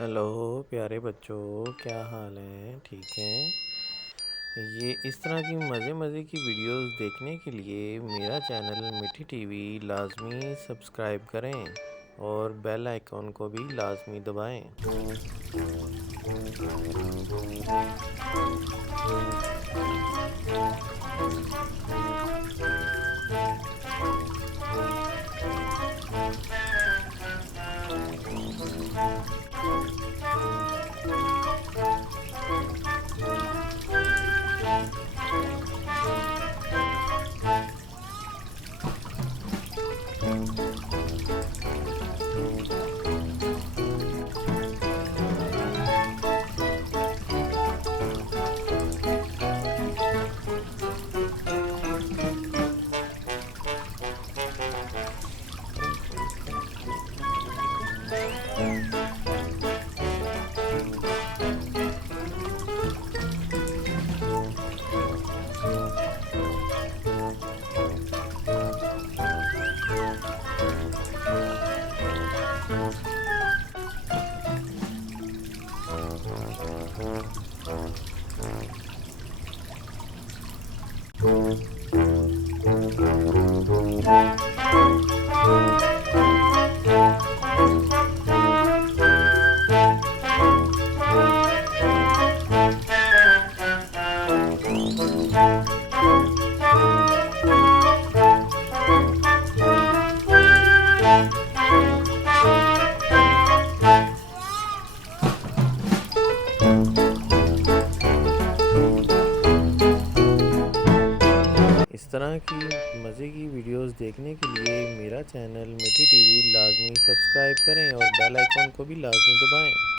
Hello प्यारे बच्चों, क्या हाल है? ठीक हैं? ये इस तरह की मज़े मज़े की वीडियोस देखने के लिए मेरा चैनल मिठी टीवी लाजमी सब्सक्राइब करें और बेल आइकॉन को भी लाजमी दबाएं। इस तरह की मज़े की वीडियोस देखने के लिए मेरा चैनल मिठी टीवी लाजमी सब्सक्राइब करें और बेल आइकॉन को भी लाजमी दबाएं।